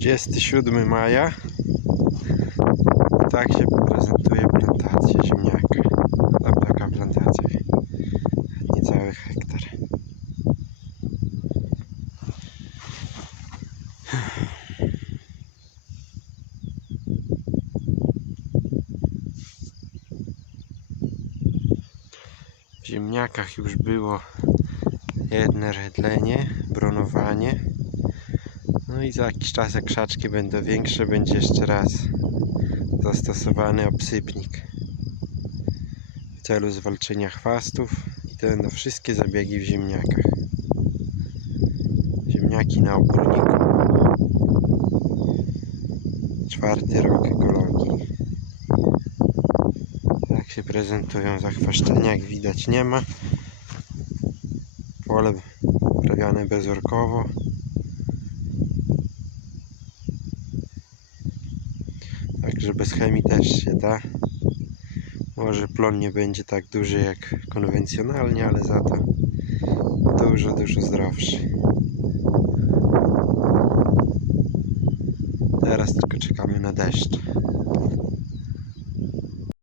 27 maja. Tak się prezentuje plantacja ziemniaka. Tam taka plantacja. Niecały hektar. W ziemniakach już było jedne redlenie, bronowanie. No i za jakiś czas jak krzaczki będą większe, będzie jeszcze raz zastosowany obsypnik w celu zwalczenia chwastów i to będą wszystkie zabiegi w ziemniakach. Ziemniaki na oborniku. Czwarty rok ekologii. Tak się prezentują zachwaszczenia, jak widać nie ma. Pole uprawiane bezorkowo. Także bez chemii też się da. Może plon nie będzie tak duży jak konwencjonalnie, ale za to dużo, dużo zdrowszy. Teraz tylko czekamy na deszcz.